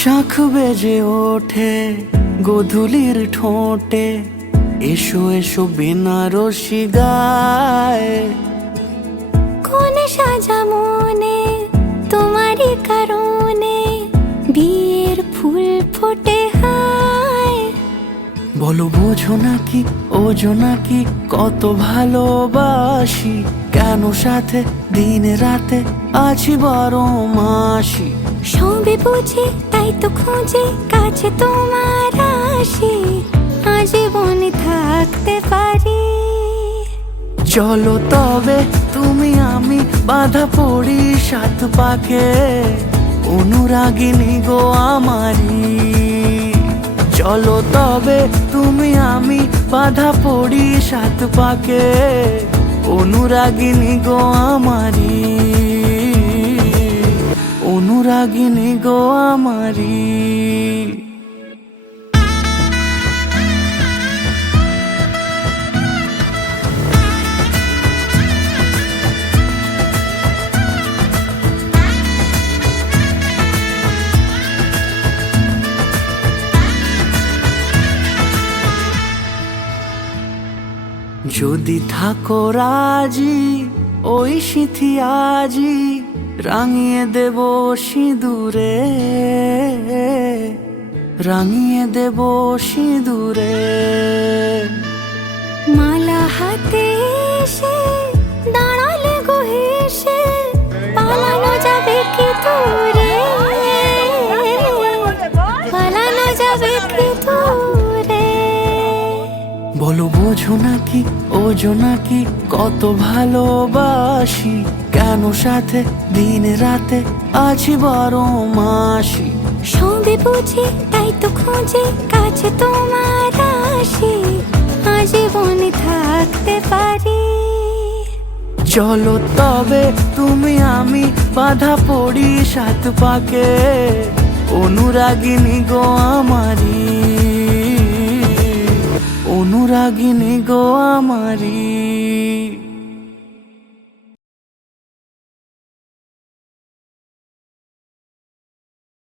শাখ বেজে ওঠে গোধূলির ঠোঁটে, এসো এসো বেনারসি গায়। কোনে সাজা মনে তোমারই কারণে, বিয়ের ফুল ফোটে হায়। বলো বোঝো নাকি ওজো নাকি কত ভালোবাসি, কেন সাথে দিন রাতে আছি 12 মাসি। সবে বুঝি তাই তো খুঁজে কাছে তোমার আসি, আজীবনে থাকতে পারি। চলো তবে তুমি আমি বাঁধা পড়ি 7 পাকে, অনুরাগিনী গো আমারি। চলো তবে তুমি আমি বাঁধা পড়ি 7 পাকে, অনুরাগিনী গো আমারি, অনুরাগিনী গো আমারি। যদি থাকো রাজি ওই সিঁথি আজি, রাঙিয়ে দেব সিঁদুরে, রাঙিয়ে দেব সিঁদুরে। মালা হাতে এসে দাঁড়ালে গো হেসে, পালানো যাবে কি দূরে, পালানো যাবে কি দূরে। বলো বোঝো নাকি ওজো নাকি কত ভালোবাসি, কেন সাথে দিন রাতে আছি 12 মাসি। সবে বুঝি তাই তো খুঁজে কাছে তোমার আসি, আজীবনে থাকতে পারি। চলো তবে তুমি আমি বাঁধা পড়ি 7 পাকে, অনুরাগিনী গো আমারি, অনুরাগিনী গো আমারি।